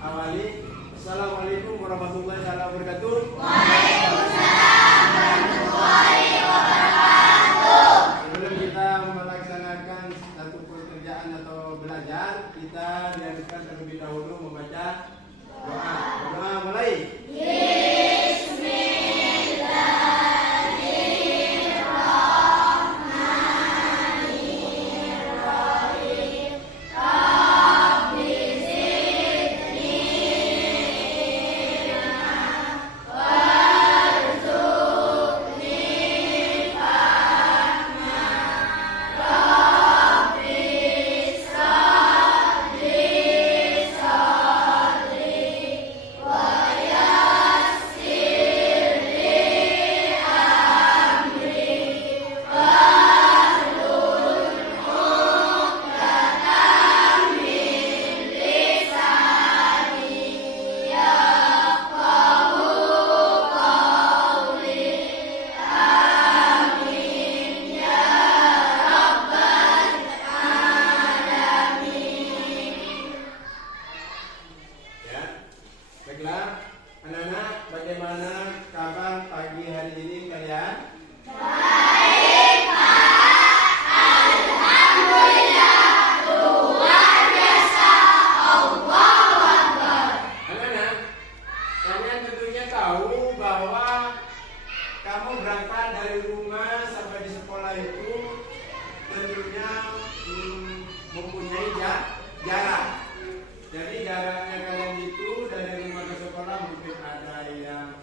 awali. Assalamualaikum warahmatullahi wabarakatuh. Waalaikumsalam warahmatullahi wabarakatuh. Sebelum kita melaksanakan satu pekerjaan atau belajar, kita diharuskan terlebih dahulu membaca doa. Doa mulai. Baiklah, anak-anak, bagaimana kabar pagi hari ini kalian? Baik, Pak. Alhamdulillah. Luar biasa. Allahu Akbar. Anak-anak, kalian tentunya tahu bahwa kamu berangkat dari rumah sampai di sekolah itu tentunya mempunyai jarak. Jadi jaraknya kalian itu dari rumah ke sekolah mungkin ada yang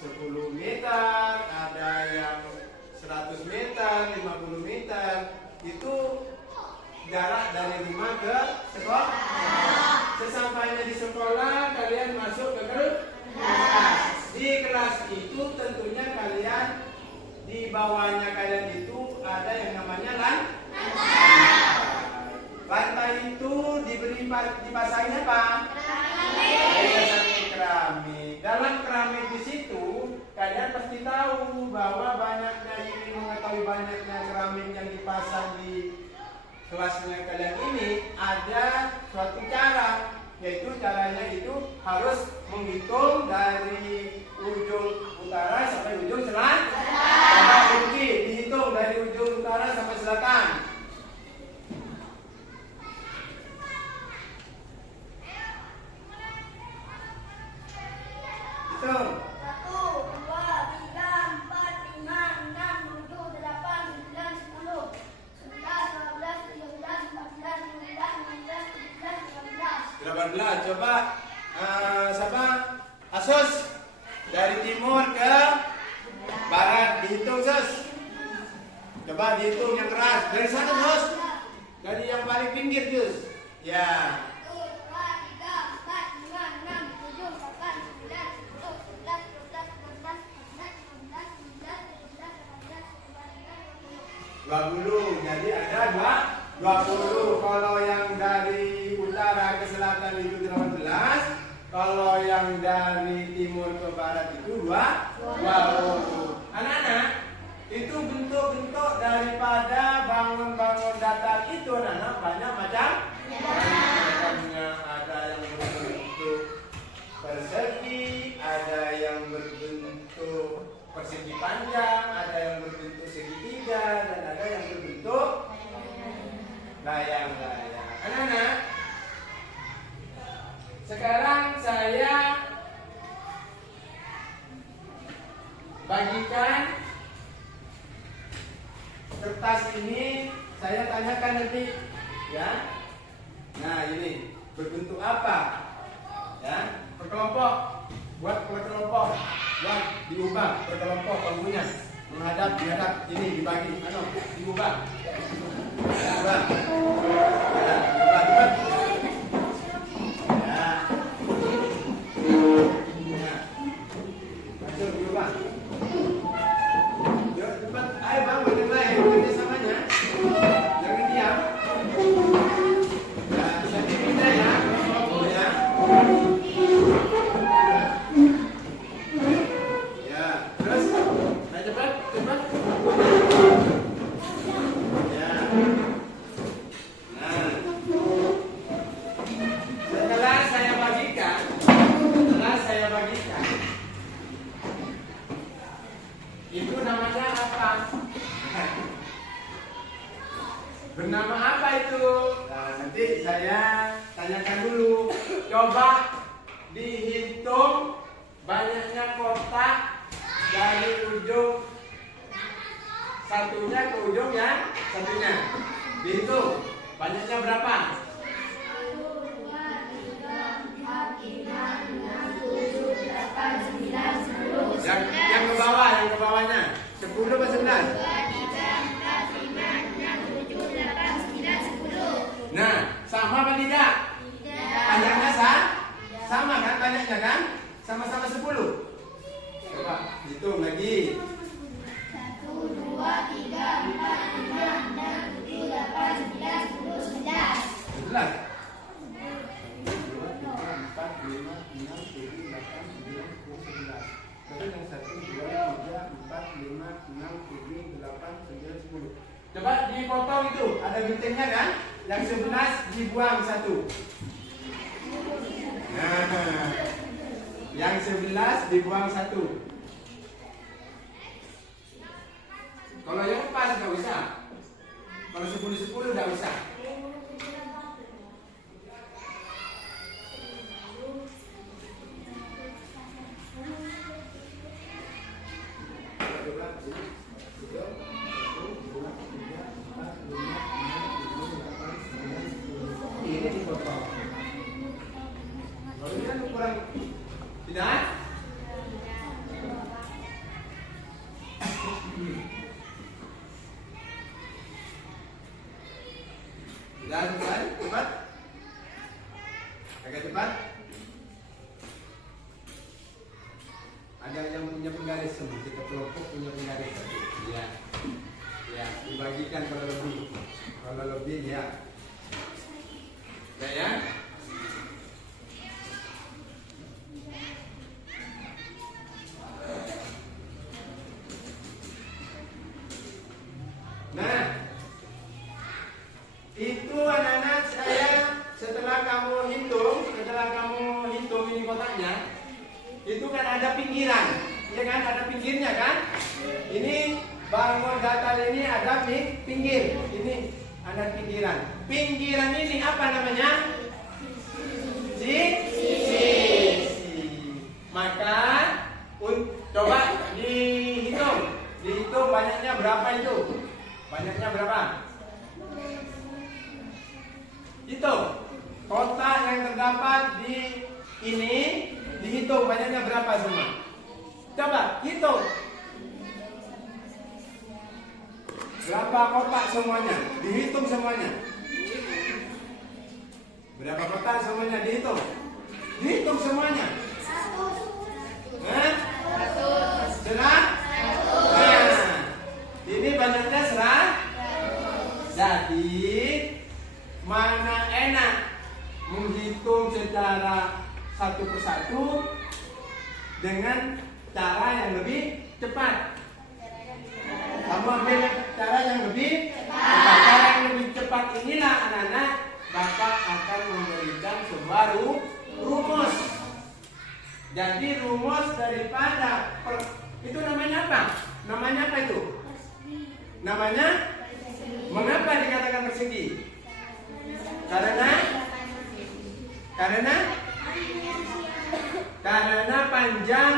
10 meter, ada yang 100 meter, 50 meter. Itu jarak dari rumah ke sekolah. Sesampainya di sekolah, kalian masuk ke kelas. Di kelas itu tentunya kalian, di bawahnya kalian itu ada yang namanya lantai. Lantai itu dipasangin apa? Dipasangin keramik. Dalam keramik di situ, kalian pasti tahu bahwa banyaknya ini, mengetahui banyaknya keramik yang dipasang di kelasnya kalian ini, ada suatu cara, yaitu caranya itu harus menghitung dari ujung utara sampai ujung selatan. Dihitung dari ujung utara sampai selatan. Satu, dua, tiga, empat, lima, enam, tujuh, delapan, sembilan, 10, 11, 12, 13, 14, 15, 16, 17, 18. Coba siapa? Asus dari timur ke barat dihitung, Sus. Coba dihitung yang keras. Dari sana, Sus. Dari yang paling pinggir, Sus. Ya. 1, 2, 3, 4, 5, 6, 7, 8, 9, 10, 11, 12, 13, 14, 15, 16, 17, 18, 20. Jadi ada 20. Kalau yang dari utara ke selatan itu 18. Kalau yang dari timur ke barat itu 20. Anak-anak, itu bentuk-bentuk daripada bangun-bangun datar itu, anak-anak, banyak macam. Macamnya ada yang berbentuk persegi, ada yang berbentuk persegi panjang, ada yang berbentuk segitiga, dan ada yang berbentuk layang-layang. Anak-anak, sekarang saya bagikan kertas ini, saya tanyakan nanti, ya. Nah, ini berbentuk apa? Ya, berkelompok. Buat berkelompok. Buat diubah berkelompok panggungan. Menghadap ini dibagi, diubah. Diubah. Ya, diubah. Ya. Ya. Masuk diubah. Yuk, cepat. Ayo Bang, mulai kerjasamanya. Jangan diam. Ya, saya pindah ya. Ya. Ya, terus. Ayo cepat. Ya. bagikan. Itu namanya apa? Bernama apa itu? Nah, nanti saya tanyakan dulu. Coba dihitung banyaknya kotak dari ujung satunya ke ujung yang satunya. Dihitung banyaknya berapa? 1, 2, 3, 4, 5, 6, 7, 8, 9, 10. Yang ke bawah, yang ke bawahnya 10 atau 11? 2, 3, 4, 5, 6, 7, 8, 9, 10. Nah, sama apa tidak? Panjangnya sama kan? Banyaknya kan? Sama-sama 10. Coba hitung lagi. 1, 2, 3, 4, 5, 6, 7, 8, 9, 10, 11. 11. 2, 3, 4, 5, 6, 7, 8, 9, 10, 11. Tapi yang 1, 2, 3, 4, 5, 6, 7, 8, 9, 10. Coba dipotong itu, ada guntingnya kan? Yang 11 dibuang 1. Nah, yang 11 dibuang 1. Kalau yang pas nggak usah. Kalau 10-10 nggak usah. Ini dipotong. Kalau ini kan ukuran tidak? Cepat, cepat. Agak cepat. Ada yang punya penggaris semua, kita kelompok punya penggaris satu. Ya, ya, dibagikan kalau lebih ya. Ya. Nah, itu anak-anak saya setelah kamu hitung ini kotaknya, itu kan ada pinggiran, ya kan? Ada pinggirnya kan? Ini bangun datar ini ada pinggir, ini ada pinggiran. Pinggiran ini apa namanya? Sisi. Maka coba dihitung banyaknya berapa itu? Banyaknya berapa? Hitung kotak yang terdapat di ini, dihitung banyaknya berapa semua? Coba hitung berapa kotak semuanya, dihitung semuanya. Berapa kotak semuanya dihitung? Dihitung semuanya. 1. Hah? 100. Nah, ini banyaknya 100. Jadi mana enak menghitung secara satu persatu dengan cara yang lebih cepat? Kamu ambil cara yang lebih cepat. Cara yang lebih cepat inilah anak-anak Bapak akan memberikan sebuah rumus. Jadi rumus daripada itu namanya apa? Namanya apa itu? Namanya mengapa dikatakan persegi? Karena panjang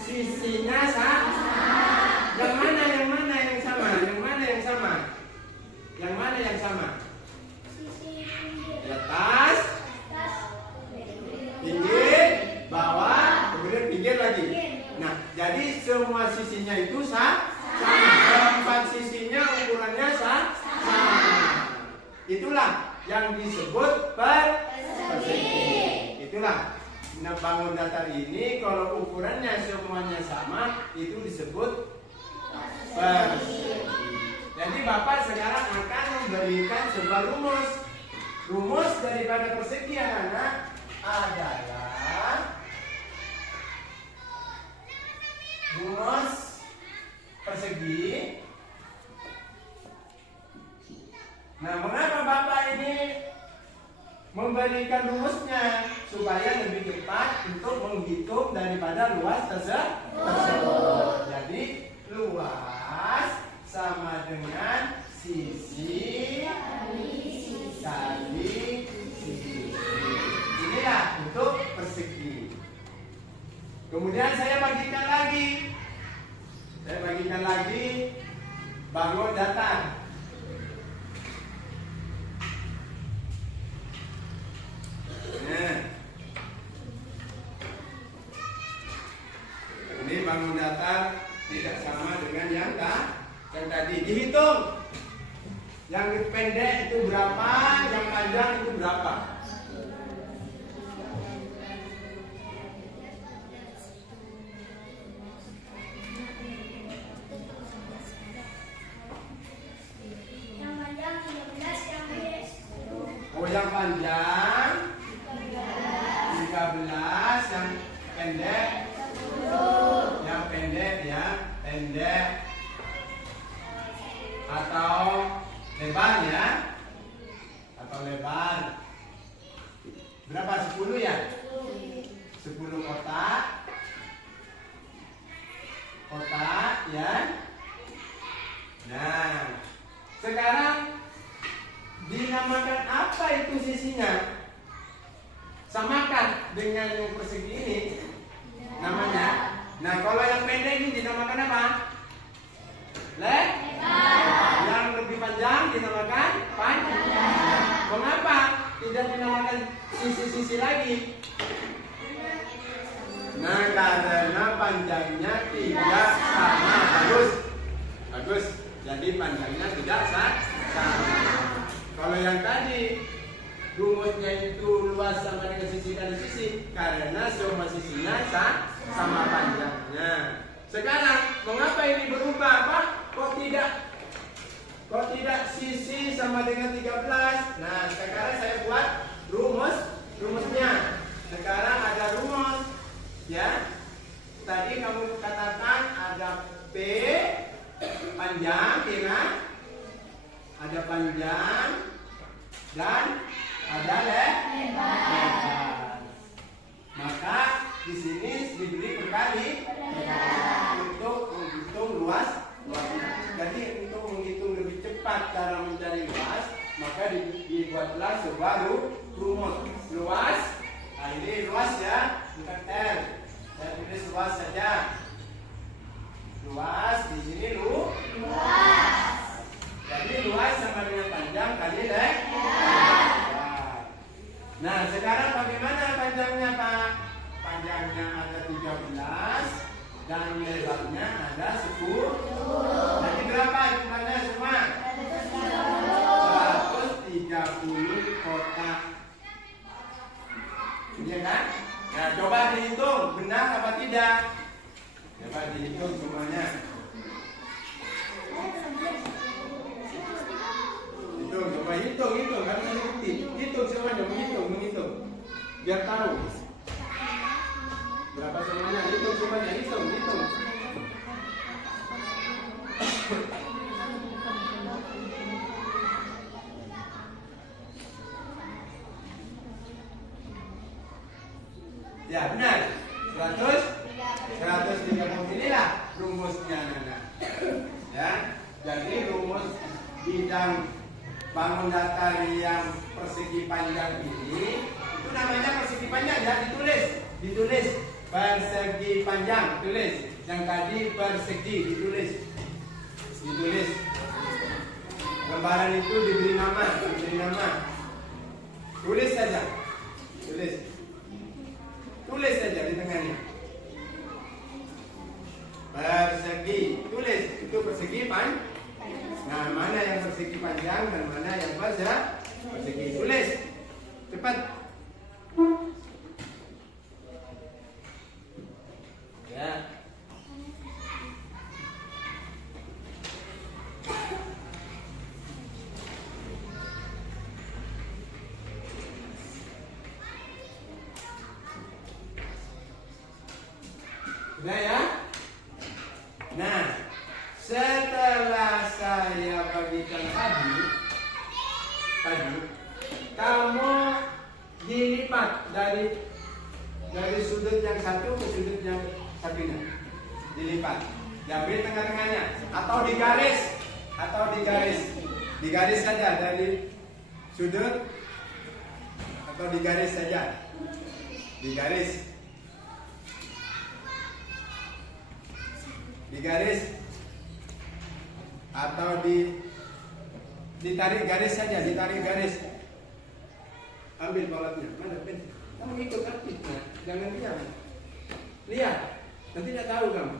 sisinya sama. Yang mana yang sama? Yang mana yang sama? Di atas, pinggir, bawah, kemudian pinggir lagi. Nah, jadi semua sisinya itu sama. Keempat sisinya ukurannya sama. Itulah yang disebut persegi. Itulah. Nah, bangun datar ini kalau ukurannya semuanya sama, itu disebut persegi. Jadi Bapak sekarang akan memberikan sebuah rumus. Rumus daripada persegi anak-anak adalah rumus persegi. Nah, mengapa Bapak ini memberikan rumusnya? supaya lebih cepat untuk menghitung daripada luas tersebut. Jadi luas sama dengan sisi kali sisi. Inilah untuk persegi. Kemudian saya bagikan lagi. Bangun datar. Nah, ini bangun datar tidak sama dengan yang tadi. Dihitung. Yang pendek itu berapa, yang panjang itu berapa? Yang panjang 13, yang pendek 10. Oh, yang panjang 13, yang pendek 10. Yang pendek ya, pendek atau lebar ya, atau lebar. Berapa? 10 ya? 10 kotak ya. Nah, sekarang dinamakan apa itu sisinya? Samakan dengan yang persegi ini namanya. Nah, kalau yang pendek ini dinamakan apa? Yang lebih panjang dinamakan panjang. Mengapa tidak dinamakan sisi-sisi lagi? Nah, karena panjangnya tidak sama. Bagus. Jadi panjangnya tidak sama. Kalau yang tadi rumusnya itu luas sama dengan sisi kali sisi, karena semua sisinya sama panjangnya. Sekarang mengapa ini berubah? Apa? Kok tidak sisi sama dengan 13? Nah, sekarang saya buat rumusnya. Sekarang ada rumus ya. Tadi kamu katakan ada P panjang, ya. Ada panjang dan ada lebar. Maka di sini diberi berkali untuk menghitung luasnya. Jadi untuk menghitung lebih cepat cara mencari luas, maka dibuatlah sebuah rumus. Luas, nah ini luas ya, bukan L. Saya tulis luas saja. Luas di sini luas. Jadi luas sama dengan panjang kali lebar. Nah, sekarang bagaimana panjangnya, Pak? Panjangnya ada 13 dan lebarnya ada 10. Jadi berapa jumlahnya semua? 130 kotak. Iya kan? Nah, coba dihitung, benar apa tidak? Coba dihitung semuanya. Coba hitung, kan bukti. Hitung semuanya, menghitung. Biar tahu. Berapa semuanya? Hitung semuanya, hitung. Ya, benar. 130. Inilah rumusnya, Nana. Ya. Jadi rumus bidang bangun datar yang persegi panjang ini itu namanya persegi panjang ya, ditulis persegi panjang, tulis. Yang tadi persegi ditulis. Lembaran itu diberi nama. Tulis saja di tengahnya. Persegi, tulis itu persegi panjang. Nah, mana yang persegi panjang dan mana yang persegi? Tulis. Cepat. Ya. Sudah ya? Nah, setelah saya bagikan tadi kamu dilipat dari sudut yang satu ke sudut yang satunya, dilipat, diambil tengah-tengahnya, atau digaris saja dari sudut, atau digaris saja, digaris atau ditarik garis saja, ditarik garis. Ambil balatnya, mana pen? Kamu ikut aktifnya, jangan diam. Lihat, nanti tidak tahu kamu.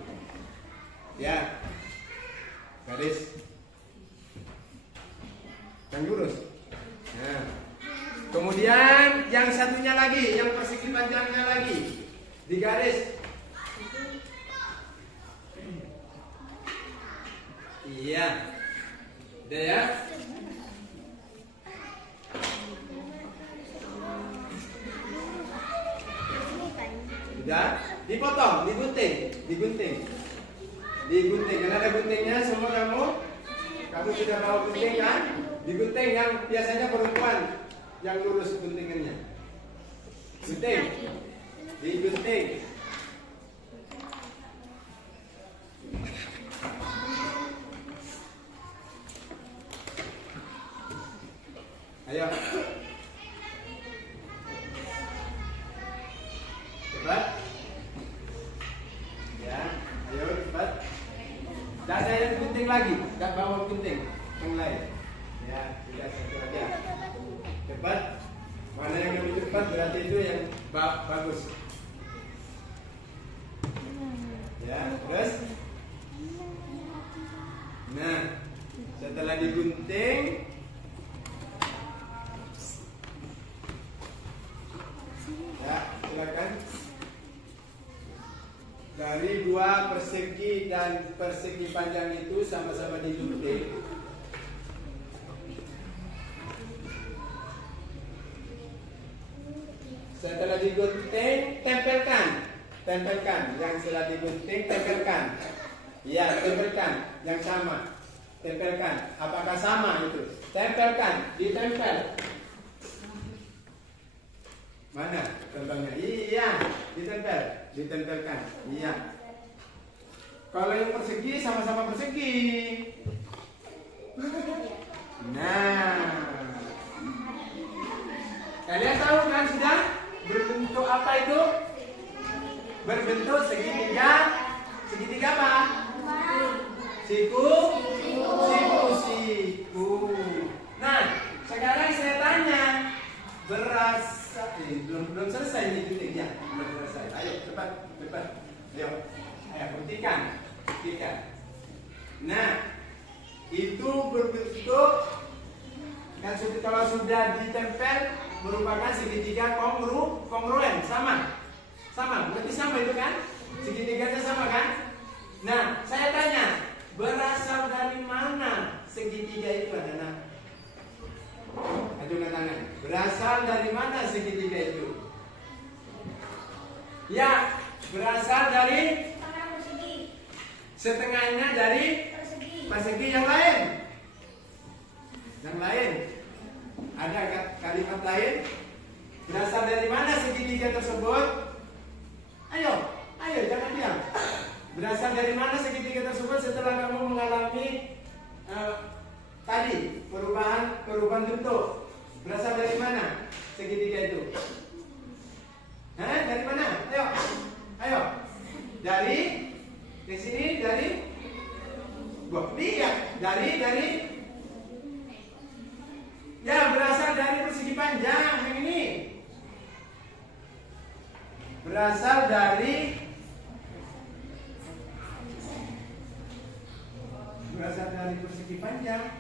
Ya, garis, yang lurus. Nah, kemudian yang satunya lagi, yang persegi panjangnya lagi, digaris. Iya, udah ya. Sudah, dipotong, digunting. Kan ada guntingnya semua kamu sudah bawa gunting kan? Digunting yang biasanya perempuan yang lurus guntingannya. Digunting. Ayo. Cepat. Ya, ayo cepat. Dan saya gunting lagi, enggak bawa gunting yang lain. Ya, sudah satu aja. Cepat. Mana yang lebih cepat berarti itu yang bagus. Ya, terus. Nah, setelah digunting, ya, silakan. Dari dua persegi dan persegi panjang itu sama-sama digunting. Setelah digunting, tempelkan. Yang setelah digunting, tempelkan. Ya, tempelkan. Yang sama, tempelkan. Apakah sama itu? Tempelkan, ditempel. Mana tempelnya? Iya, ditempelkan. Iya. Kalau yang persegi sama-sama persegi. Nah, kalian tahu kan sudah berbentuk apa itu? Berbentuk segitiga. Segitiga apa? Siku. Nah, sekarang saya tanya, belum selesai ini guntingnya, belum selesai. Ayo cepat. Ayo buktikan. Nah, itu berbentuk kan kalau sudah ditempel merupakan segitiga kongruen, sama, berarti sama itu kan? Segitiganya sama kan? Nah, saya tanya, berasal dari mana segitiga itu, anak-anak? Acungkan tangan. Berasal dari mana segitiga itu? Ya, berasal dari setengahnya dari persegi yang lain. Ada kalimat lain? Berasal dari mana segitiga tersebut? Ayo, jangan diam. Berasal dari mana segitiga tersebut setelah kamu mengalami tadi perubahan bentuk? Berasal dari mana segitiga itu? Dari mana? Ayo. Dari sini, dari ya, berasal dari persegi panjang yang ini. Berasal dari persegi panjang.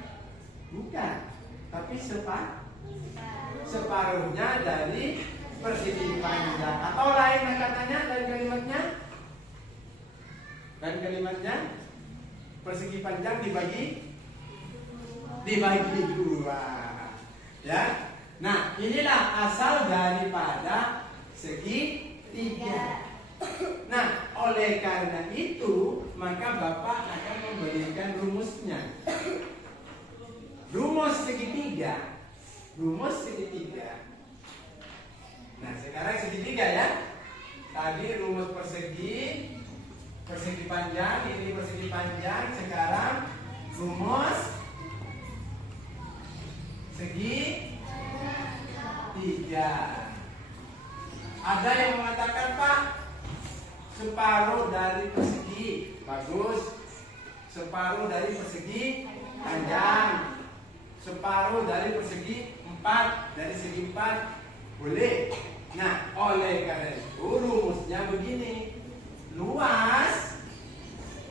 Bukan, tapi separuhnya dari persegi panjang. Atau lain katanya dari kalimatnya persegi panjang dibagi dua. Ya. Nah, inilah asal daripada segitiga. Nah, oleh karena itu maka Bapak akan memberikan rumusnya. Rumus segitiga Nah, sekarang segitiga ya. Tadi rumus persegi, persegi panjang, ini persegi panjang. Sekarang rumus segi tiga. Ada yang mengatakan, Pak, separuh dari persegi. Bagus. Separuh dari persegi panjang. Separuh dari persegi 4. Dari segi 4 boleh. Nah, oleh karena itu rumusnya begini. Luas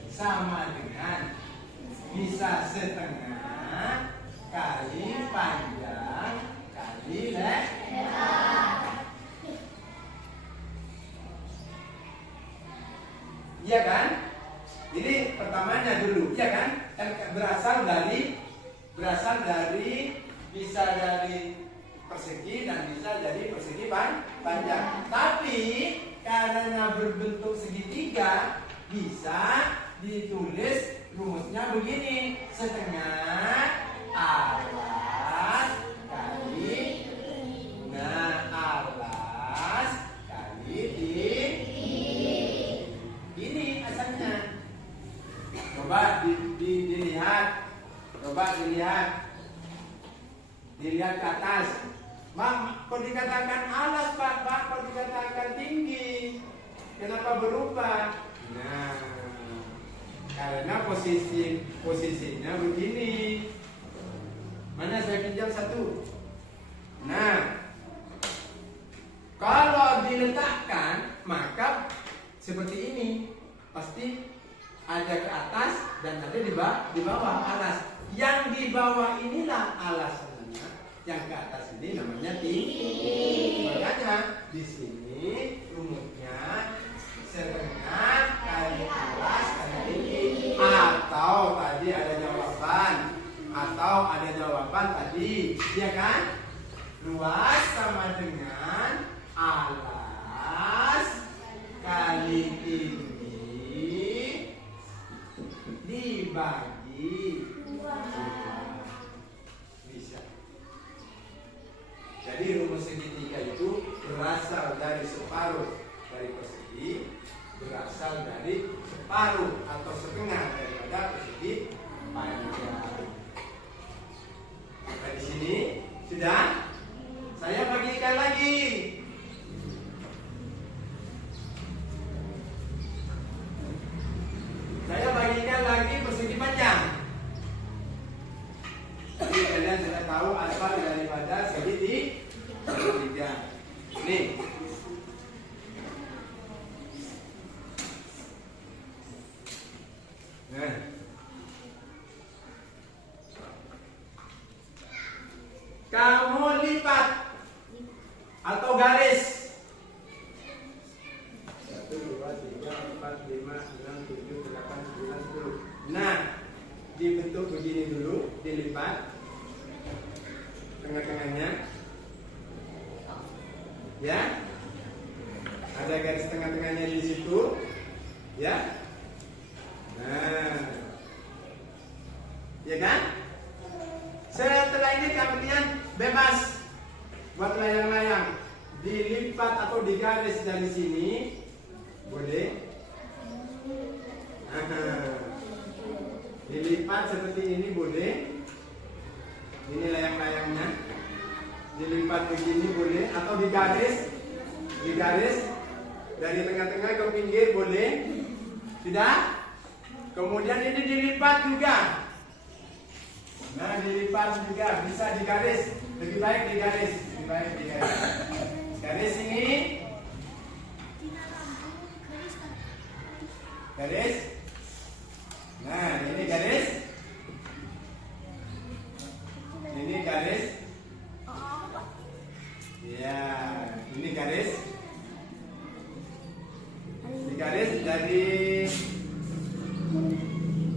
sama dengan bisa setengah kali panjang kali lebar. Iya kan? Ini pertamanya dulu, iya kan? Berasal dari bisa dari persegi dan bisa dari persegi panjang. Tapi karena berbentuk segitiga bisa ditulis rumusnya begini, setengah alas kali alas kali ini asalnya. Coba dilihat ke atas. Mam, kok dikatakan alas, Pak? Kok dikatakan tinggi? Kenapa berubah? Nah, karena posisinya begini. Mana saya pinjam satu. Nah, kalau diletakkan maka seperti ini, pasti ada ke atas dan ada di bawah alas. Yang di bawah inilah alas. Yang ke atas ini namanya tinggi. Makanya di sini rumusnya setengah kali alas kali tinggi. Atau tadi ada jawaban tadi, ya kan? Luas sama dengan alas kali tinggi dibagi 2. Bisa. Jadi rumus segitiga itu berasal dari separuh dari persegi, berasal dari separuh atau setengah daripada persegi panjang. Sampai di sini sudah. Saya bagikan lagi. Saya bagikan lagi persegi panjang. Jadi kalian sudah tahu apa daripada segitiga. Nih. Nah. Kamu lipat atau garis 1, 2, 3, 4, 5, 6, 7, 8, 9, 10. Nah, dibentuk begini dulu, dilipat tengah-tengahnya, ya. Ada garis tengah-tengahnya di situ, ya. Nah, ya kan? Setelah ini kemudian bebas buat layang-layang, dilipat atau digaris dari sini, boleh. Dilipat seperti ini boleh. Ini layang-layangnya, dilipat begini boleh, atau digaris dari tengah-tengah ke pinggir boleh. Tidak? Kemudian ini dilipat juga. Nah, dilipat juga, bisa digaris. Lebih baik digaris. Garis ini. Garis. Nah, ini garis. Ini garis. Ya, ini garis. Ini garis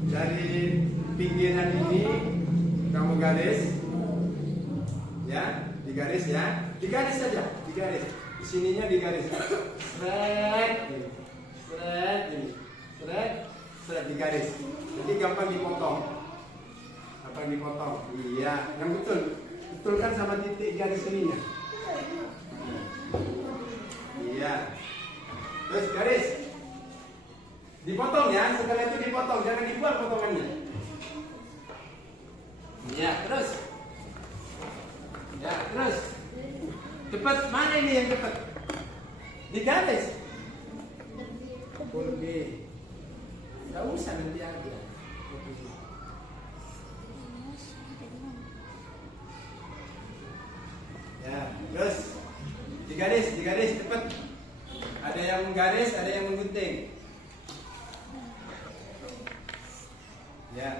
dari pinggiran ini kamu garis. Ya, digaris ya. Digaris saja, digaris. Di sininya digaris. Seret digaris. Jadi gampang dipotong. Iya, yang betul kan sama titik garis ininya. Iya. Terus garis. Dipotong ya, setelah itu dipotong, jangan dibuang potongannya. Iya, terus. Ya, terus. Cepat, mana ini yang cepat? Digaris. Full B. Gak usah nanti aja. Ya, terus digaris cepat. Ada yang menggaris, ada yang menggunting. Ya,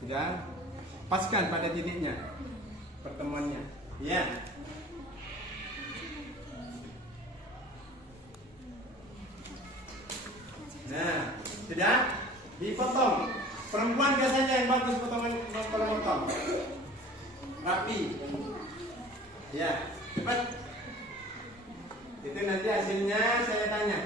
sudah. Paskan pada titiknya pertemuannya. Ya. Nah, sudah dipotong. Perempuan biasanya yang bagus potongan kalau potong. Rapi. Ya, cepat. Itu nanti hasilnya saya tanya.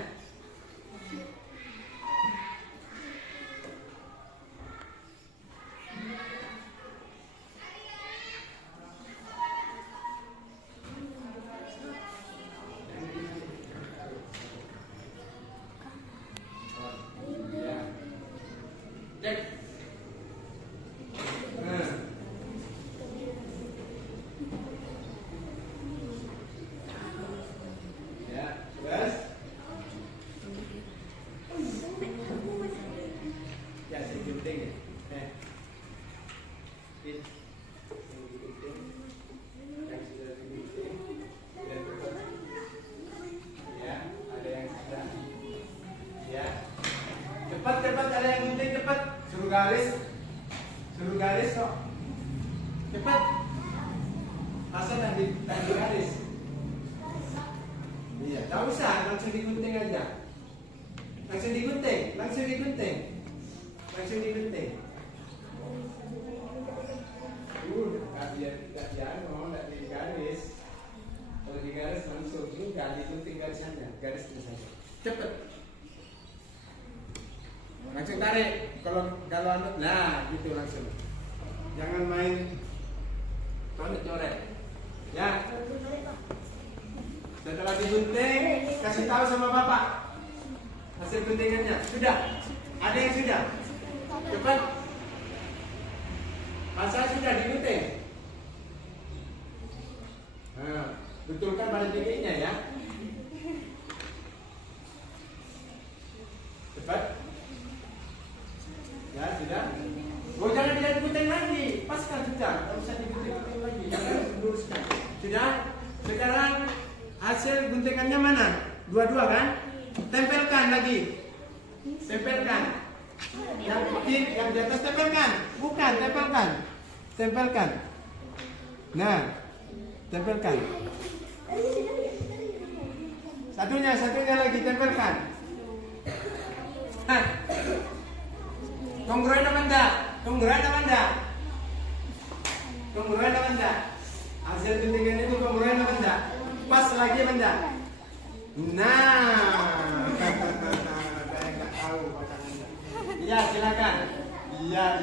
Cepat ada yang gunting cepat. Suruh garis kok. Cepat. Masa tadi garis. Iya, tak usah langsung digunting aja. Langsung digunting. Nggak digaris. Kalau digaris langsung enggak digunting garisannya, garis saja. Cepat. Langsung tarik. Kalau anu, nah gitu langsung. Jangan main coret. Ya. Setelah digunting, kasih tahu sama bapak hasil guntingannya. Sudah. Ada yang sudah. Cepat. Masa sudah digunting. Nah, betulkan pada titiknya ya. Cepat. Ya, sudah. Oh, jangan digunting lagi. Paskan sudah. Tidak usah digunting lagi. Jangan luruskan. Sudah. Sekarang hasil guntingannya mana? Dua-dua kan? Tempelkan lagi. Tempelkan. Yang kecil, yang di atas tempelkan. Bukan, tempelkan. Nah, tempelkan. Satunya lagi tempelkan. Hah. Kongruent apa enggak? Hasil guntingan itu kongruent apa enggak? Pas lagi apa enggak? Nah, saya nggak tahu pasangannya. Iya, silakan. Iya,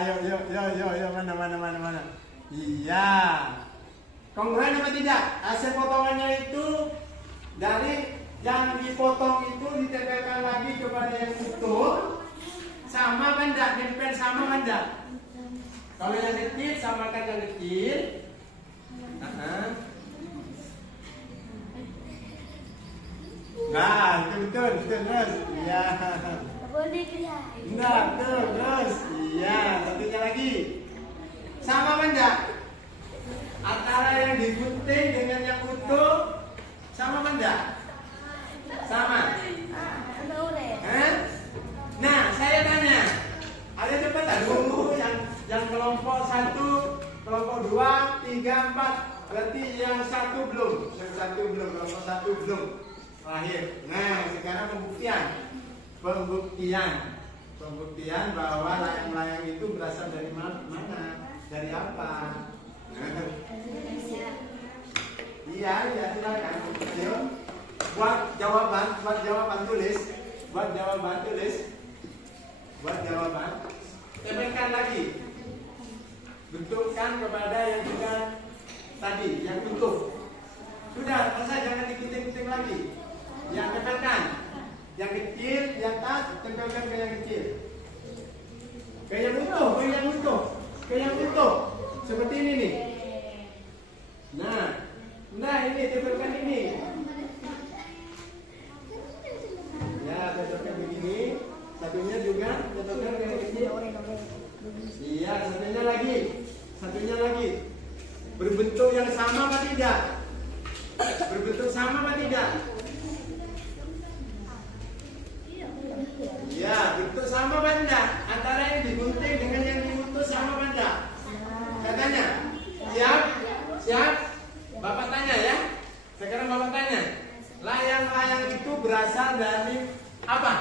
ayo, mana? Iya. Kongruent apa tidak? Hasil potongannya itu dari yang dipotong itu ditempelkan lagi kepada yang utuh. Sama kan enggak? Nempel sama kan enggak? Kalau yang kecil samakan yang kecil. Nah, itu betul terus. Iya. Boleh dia. Enggak, betul terus. Iya, satunya lagi. Sama kan enggak? Antara yang digunting dengan yang utuh sama kan enggak? Sama. Nah, saya tanya. Ada cepat dulu yang kelompok 1, kelompok 2, 3, 4. Berarti yang satu belum. Kelompok 1 belum. Terakhir. Nah, sekarang pembuktian bahwa layang-layang itu berasal dari mana? Dari apa? Iya, silakan. Ayo. Buat jawaban tulis. Tempelkan lagi. Bentukkan kepada yang sudah tadi, yang utuh. tepelkan ini. Ya, tepelkan begini. Satunya juga tepelkan kayak gini. Iya, satunya lagi. Satunya lagi. Berbentuk yang sama apa tidak? Berbentuk sama apa tidak? Ya, bentuk sama apa tidak? Antara yang digunting dengan yang diutus sama apa tidak? Katanya. Siap? Siap? Bapak tanya ya. Sekarang Bapak tanya. Layang-layang itu berasal dari apa?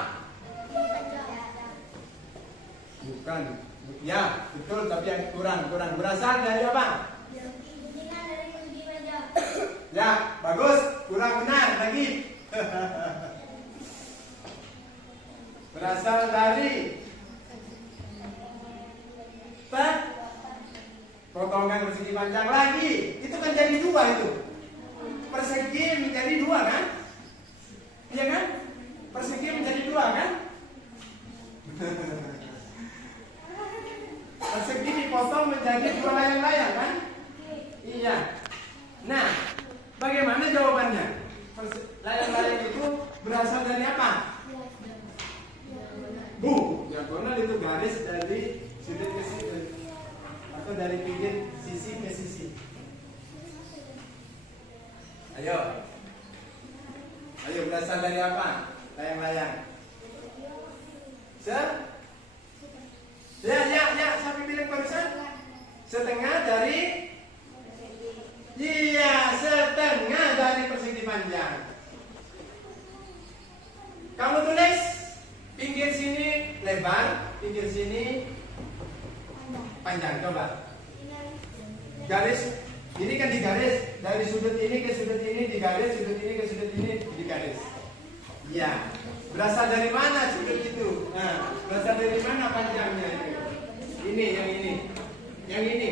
Bukan. Ya, betul, tapi yang kurang. Berasal dari apa? Ya, bagus. Kurang benar lagi. Berasal dari potongan persegi panjang lagi. Itu kan jadi dua itu. Persegi menjadi dua kan? Iya kan? Persegi menjadi dua kan? Persegi dipotong menjadi dua layang-layang kan? Iya. Nah, bagaimana jawabannya? Layang-layang itu berasal dari apa? Bu, diagonal itu garis dari sudut ke sudut atau dari pinggir sisi ke sisi. Ayo, berasal dari apa? Layang-layang. Ya, sampai bilang barusan. Setengah dari. Iya, setengah dari persegi panjang. Kamu tulis. Pinggir sini lebar, pinggir sini panjang. Coba. Garis, ini kan digaris dari sudut ini ke sudut ini digaris, sudut ini ke sudut ini digaris. Ya, berasal dari mana sudut itu? Nah, berasal dari mana panjangnya itu? Ini, yang ini.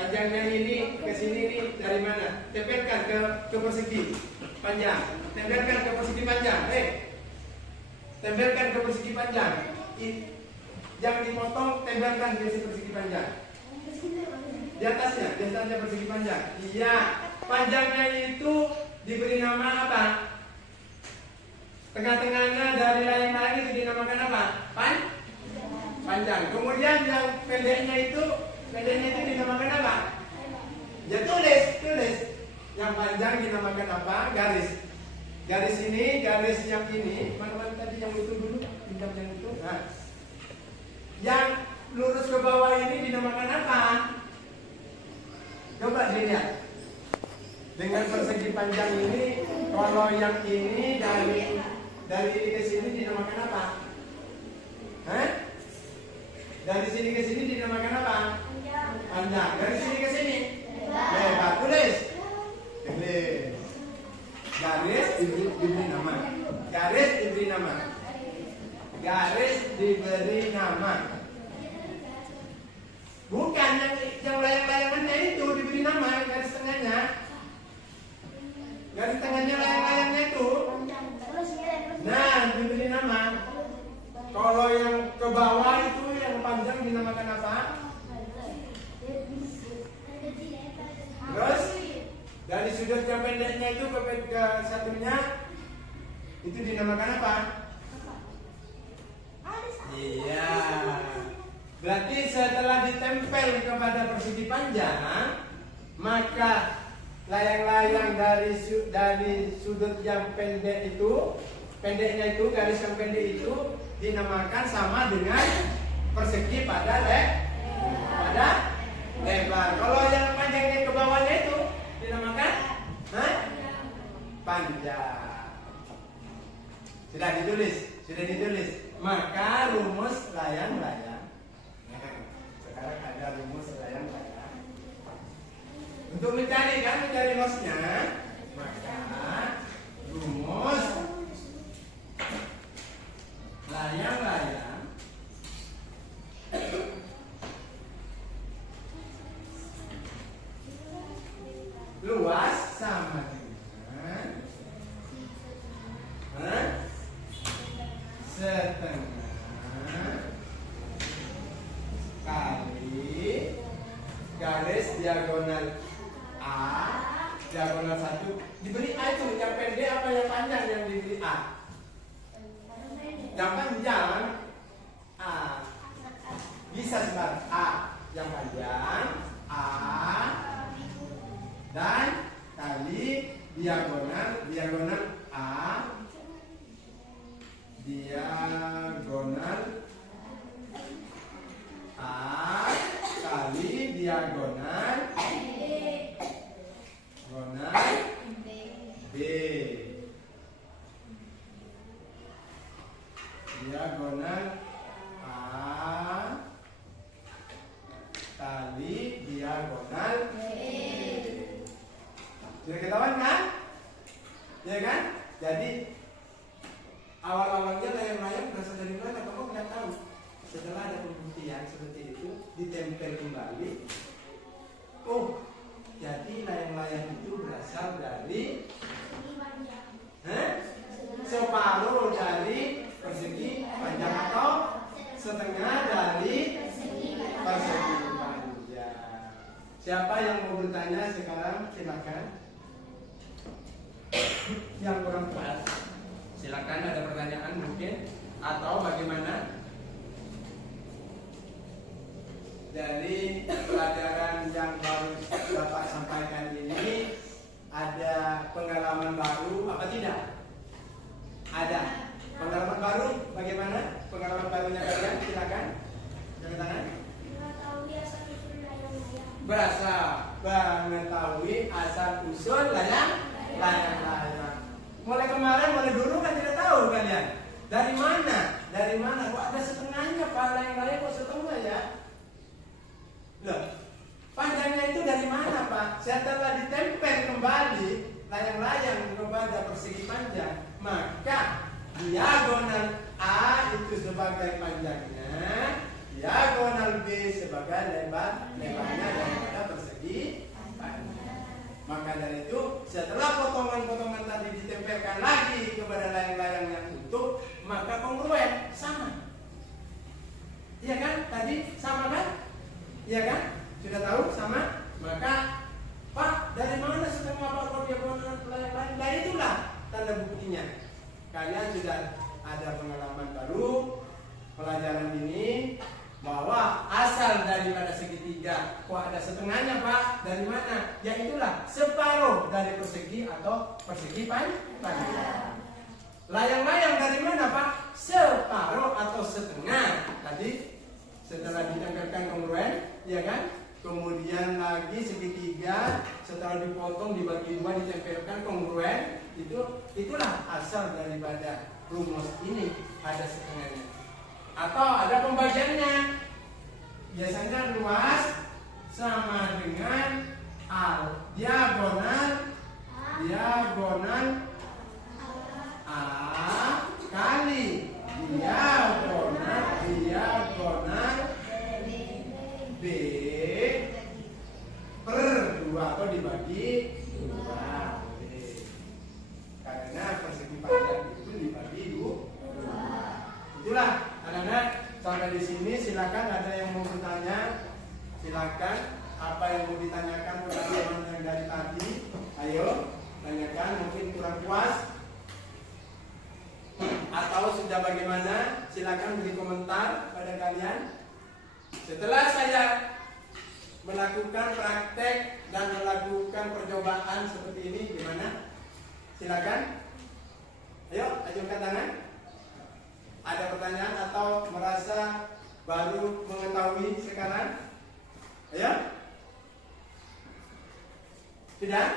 Panjangnya ini ke sini ini dari mana? Tempelkan ke persegi panjang. Tempelkan ke persegi panjang. Tempelkan ke persegi panjang. Yang dipotong tempelkan ke persegi panjang. Di atasnya persegi panjang. Iya, panjangnya itu diberi nama apa? Tengah-tengahnya dari layang-layang itu dinamakan apa? Panjang. Kemudian yang pendeknya itu dinamakan apa? Ya tulis. Yang panjang dinamakan apa? Garis ini, garis yang ini, mana tadi yang itu dulu, pinjam yang itu. Nah, yang lurus ke bawah ini dinamakan apa? Coba dilihat. Dengan persegi panjang ini, kalau yang ini dari ini ke sini dinamakan apa? Dari sini ke sini dinamakan apa? Panjang. Dari sini ke sini? Lebar. Tulis. Garis diberi nama. Bukan yang layang-layangannya itu diberi nama, garis tengahnya. Garis tengahnya layang-layangnya itu. Nah, diberi nama. Kalau yang ke bawah itu yang panjang dinamakan apa? Terus dari sudut yang pendeknya itu ke satunya itu dinamakan apa? Iya. Berarti setelah ditempel kepada persegi panjang, maka layang-layang dari sudut yang pendeknya itu garis yang pendek itu dinamakan sama dengan persegi pada lebar. Kalau yang panjangnya ke bawahnya itu dinamakan panjang. Sudah ditulis. Maka rumus layang-layang. Sekarang ada rumus layang-layang. Untuk mencari losnya, maka rumus layang-layang luas sama dengan setengah kali garis diagonal A, diagonal 1 Diberi A itu yang pendek apa yang panjang yang diberi A? Yang panjang A. Bisa sebentar A yang panjang A dan kali diagonal A kali diagonal B. Diagonal A kali diagonal B. Sudah ketahuan kan? Ya kan? Jadi awal-awalnya layang-layang berasal dari mana? Kamu nggak tahu. Setelah ada pembuktian seperti itu, ditempel kembali. Oh, jadi layang-layang itu berasal dari separuh dari persegi panjang atau setengah dari persegi panjang. Siapa yang mau bertanya sekarang? Silakan. Yang kurang pas, silakan ada pertanyaan mungkin atau bagaimana? Dari pelajaran yang baru Bapak sampaikan ini ada pengalaman baru apa tidak? Ada pengalaman baru. Bagaimana pengalaman barunya kalian? Silakan. Jangan tangan. Mengetahui asal usul layang-layang. Mulai kemarin, mulai dulu kan tidak tahu kalian. Dari mana? Kok ada setengahnya Pak layang-layang kok setengah ya? Loh, panjangnya itu dari mana Pak? Setelah ditempel kembali layang-layang kepada persegi panjang, maka diagonal A itu sebagai panjangnya, diagonal B sebagai lebarnya daripada persegi panjang. Maka dari itu setelah potongan-potongan tadi ditempelkan lagi kepada layang-layang yang utuh, maka kongruen sama. Iya kan? Tadi sama kan? Iya kan? Sudah tahu sama? Maka Pak, dari mana setengah Pak kalau diagonal layang-layang? Dari itulah tanda buktinya. Kalian sudah ada pengalaman baru pelajaran ini bahwa asal daripada segitiga kok ada setengahnya Pak? Dari mana? Ya itulah separuh dari persegi atau persegi panjang. Layang-layang dari mana Pak? Separuh atau setengah. Tadi setelah ditempelkan kongruen, ya kan? Kemudian lagi segitiga, setelah dipotong dibagi dua ditempelkan kongruen, itulah asal daripada rumus ini ada setengahnya. Atau ada pembagiannya. Biasanya luas sama dengan diagonal A kali diagonal B per 2 atau dibagi 2. Karena persegi panjang itu dibagi 2. Itulah anak-anak, sampai di sini silakan ada yang mau bertanya. Silakan apa yang mau ditanyakan pengalaman yang dari tadi. Ayo tanyakan, mungkin kurang puas atau sudah bagaimana, silakan beri komentar pada kalian. Setelah saya melakukan praktek dan melakukan percobaan seperti ini, gimana? Silakan. Ayo, ajukan tangan. Ada pertanyaan atau merasa baru mengetahui sekarang? Ayo. Sudah?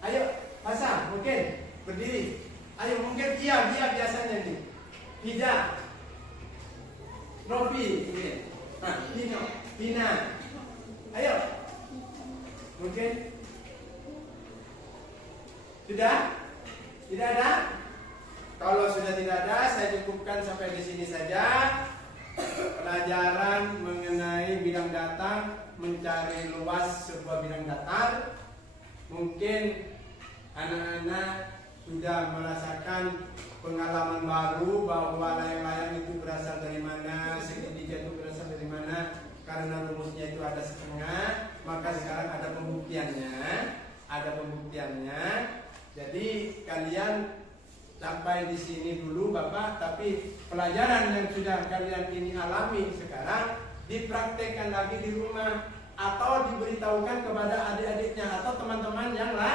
Ayo, pasang, mungkin berdiri. Ayo, mungkin dia biasanya nih. Tidak. Robi, mungkin. Dina. Ayo. Mungkin. Sudah? Tidak ada? Kalau sudah tidak ada, saya cukupkan sampai di sini saja. Pelajaran mengenai bidang datar, mencari luas sebuah bidang datar. Mungkin anak-anak sudah merasakan pengalaman baru bahwa layang-layang itu berasal dari mana, segitiga itu berasal dari mana. Karena rumusnya itu ada setengah, maka sekarang ada pembuktiannya. ada pembuktiannya. Jadi kalian sampai di sini dulu Bapak, tapi pelajaran yang sudah kalian ini alami sekarang dipraktekkan lagi di rumah atau diberitahukan kepada adik-adiknya atau teman-teman yang lain.